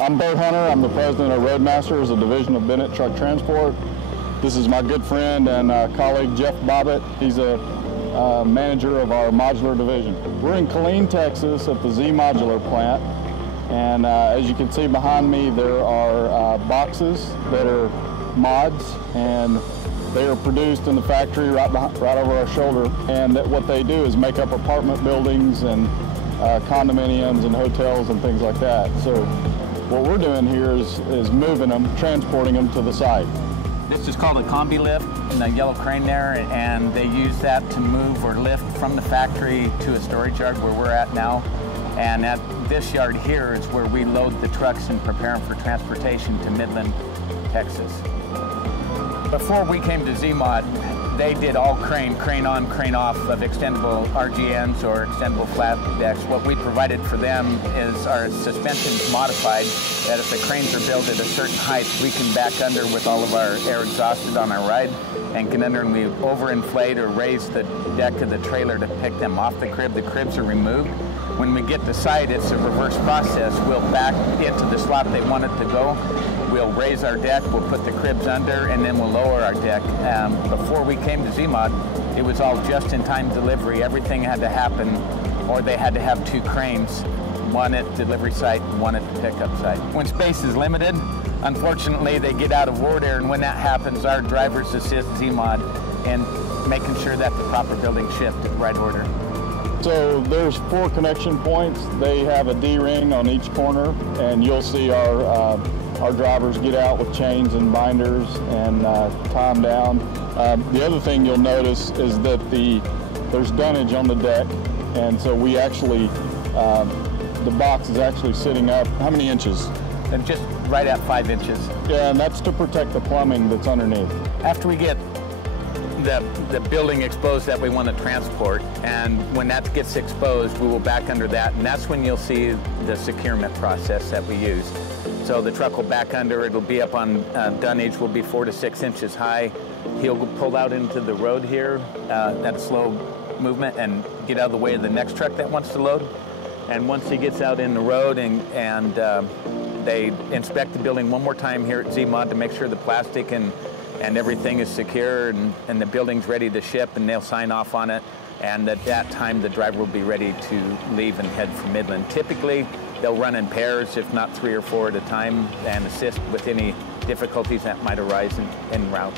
I'm Boat Hunter. I'm the president of RoadMasters, a division of Bennett Truck Transport. This is my good friend and colleague Jeff Bobbitt. He's a manager of our Modular division. We're in Killeen, Texas at the Z Modular plant. And as you can see behind me, there are boxes that are mods, and they are produced in the factory right over our shoulder. And what they do is make up apartment buildings and condominiums and hotels and things like that. So what we're doing here is moving them, transporting them to the site. This is called a combi lift, and the yellow crane there, and they use that to move or lift from the factory to a storage yard where we're at now. And at this yard here is where we load the trucks and prepare them for transportation to Midland, Texas. Before we came to Z-Mod, they did all crane on, crane off of extendable RGNs or extendable flat decks. What we provided for them is our suspensions modified, that if the cranes are built at a certain height, we can back under with all of our air exhausted on our ride and get under, and we overinflate or raise the deck of the trailer to pick them off the crib. The cribs are removed. When we get to site, it's a reverse process. We'll back into the slot they want it to go. We'll raise our deck, we'll put the cribs under, and then we'll lower our deck. Before we came to Z-Mod, it was all just-in-time delivery. Everything had to happen, or they had to have two cranes, one at delivery site, one at the pickup site. When space is limited, unfortunately, they get out of order, and when that happens, our drivers assist Z-Mod in making sure that the proper building shift in the right order. So there's 4 connection points. They have a D-ring on each corner, and you'll see our drivers get out with chains and binders and tie them down. The other thing you'll notice is that there's dunnage on the deck, and so we actually, the box is actually sitting up, how many inches? And just right at 5 inches. Yeah, and that's to protect the plumbing that's underneath. After we get the building exposed that we want to transport, and when that gets exposed, we will back under that, and that's when you'll see the securement process that we use. So the truck will back under, it'll be up on dunnage, will be 4 to 6 inches high. He'll pull out into the road here at a slow movement and get out of the way of the next truck that wants to load. And once he gets out in the road and they inspect the building one more time here at Z-Mod to make sure the plastic and everything is secure and the building's ready to ship, and they'll sign off on it. And at that time, the driver will be ready to leave and head for Midland. Typically, they'll run in pairs, if not 3 or 4 at a time, and assist with any difficulties that might arise en route.